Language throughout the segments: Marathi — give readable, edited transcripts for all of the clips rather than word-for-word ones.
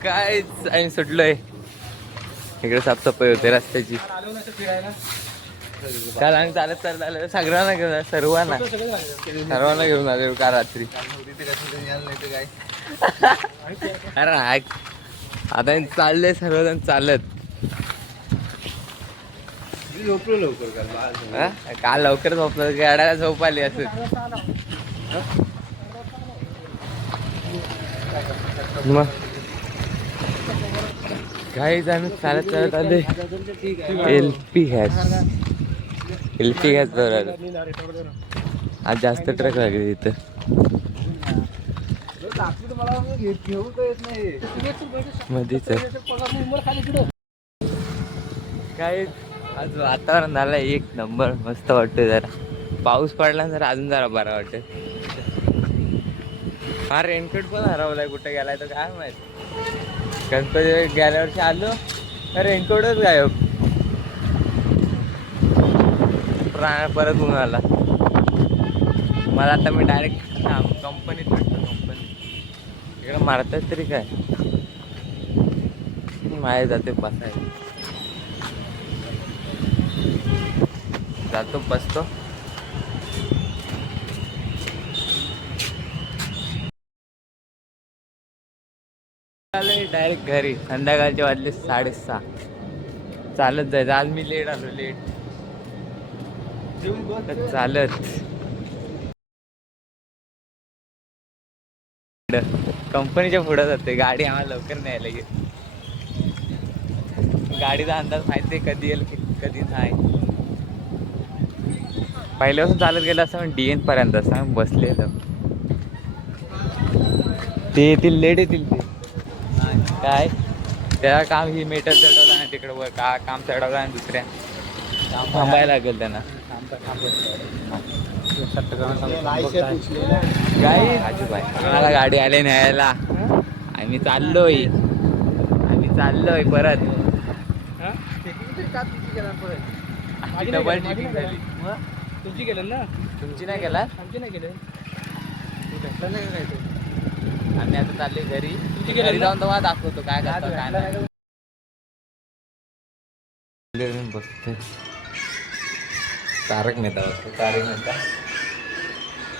कायच आम्ही सुटलोय. इकडे साफसफाई होते रस्त्याची. काल आम्ही चालत चालत सगळ्यांना घेऊन सर्वांना घेऊन आलो का रात्री. अरे आता चाललंय सर्वजण चालत. झोपलो लवकर काल लवकर झोपलं, गाड्याला झोप आली असं. मग काही जण चालत चालत आले. LP गॅस बरोबर. आज जास्त ट्रक लागले तिथं. मधीच काय आज वातावरण झालं एक नंबर, मस्त वाटतंय. जरा पाऊस पडला जरा अजून जरा बरा वाटत. हा रेनकोट पण हरवलाय, कुठे गेलाय तर काय माहित. गणपती गेल्या वर्षी आलो तर रेनकोटच गायब. परत ऊन आला. मला आता मी डायरेक्ट कंपनीत भेटतो. इकडे मारतात तरी काय माय जाते बसाय. जातो बसतो. डायरेक्ट घरी. संध्याकाळचे वाजले 6:30. चालत जायचं. आज मी लेट आलो. चालत कंपनीच्या पुढे जाते गाडी. आम्हाला लवकर न्यायला गेली. गाडीचा अंदाज माहिती आहे कधी येईल कधी नाही. पहिल्यापासून चालत गेलं असं DN पर्यंत असं बसलेलं. ते येतील लेट येतील ते काय. त्या काम ही मेटर चढवलं आणि तिकडे वर काम चढवलं आणि दुसऱ्या थांबायला लागेल त्यांना. काय आजूबाई आम्हाला गाडी आले न्यायला. आम्ही चाललोय परत. डबल टिपिंग झाली. तुमची केलं ना? तुमची नाही केला? आमची नाही केलं. आम्ही आता चाललोय घरी. घरी जाऊन तुम्हाला दाखवतो काय करतो काय नाही. बघते तारक मेहता बघतो. तारक मेहता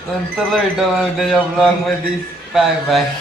नंतर भेटू उद्याच्या ब्लॉग मध्ये. Bye bye.